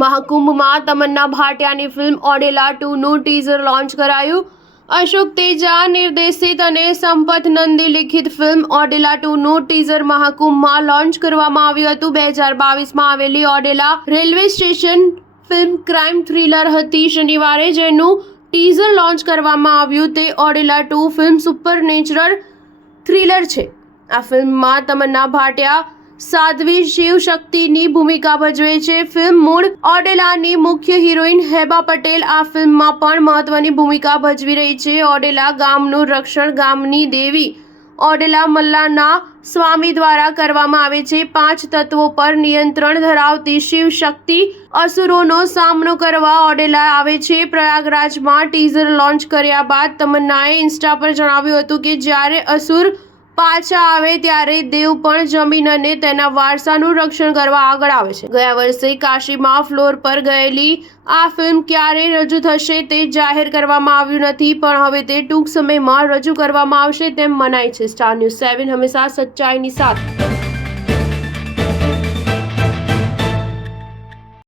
મહાકુંભમાં તમન્ના ભાટિયાની ફિલ્મ ઓડેલા 2નું ટીઝર લોન્ચ કરાયું। અશોક તેજા નિર્દેશિત અને સંપત નંદી લિખિત ફિલ્મ ઓડેલા 2નું ટીઝર મહાકુંભમાં લોન્ચ કરવામાં આવ્યું હતું। 2022માં આવેલી Odela railway station film crime thriller હતી। શનિવારે જેનું ટીઝર લોન્ચ કરવામાં આવ્યું તે ઓડેલા 2 ફિલ્મ સુપરનેચરલ થ્રિલર છે। આ ફિલ્મમાં તમન્ના ભાટિયા સાધ્વી શિવશક્તિની ભૂમિકા ભજવે છે। ફિલ્મ મૂળ ઓડેલાની મુખ્ય હિરોઈન હેબા પટેલ આ ફિલ્મમાં પણ મહત્વની ભૂમિકા ભજવી રહી છે। ઓડેલા ગામનું રક્ષણ ગામની દેવી ઓડેલા મલ્લાના સ્વામી દ્વારા કરવામાં આવે છે। 5 તત્વો પર નિયંત્રણ ધરાવતી શિવશક્તિ અસુરોનો સામનો કરવા ઓડેલા આવે છે। પ્રયાગરાજમાં ટીઝર લોન્ચ કર્યા બાદ તમન્નાએ ઇન્સ્ટા પર જણાવ્યું હતું કે જ્યારે અસુર પાછા આવે ત્યારે દેવ પણ જમીન અને તેના વારસાનું રક્ષણ કરવા આગળ આવે છે। ગયા વર્ષે કાશીમાં ફ્લોર પર ગયેલી આ ફિલ્મ ક્યારે રજૂ થશે તે જાહેર કરવામાં આવ્યું નથી, પણ હવે તે ટૂંક સમયમાં રજૂ કરવામાં આવશે તેમ મનાય છે। સ્ટાર ન્યૂઝ 7 હંમેશા સચ્ચાઈની સાથે।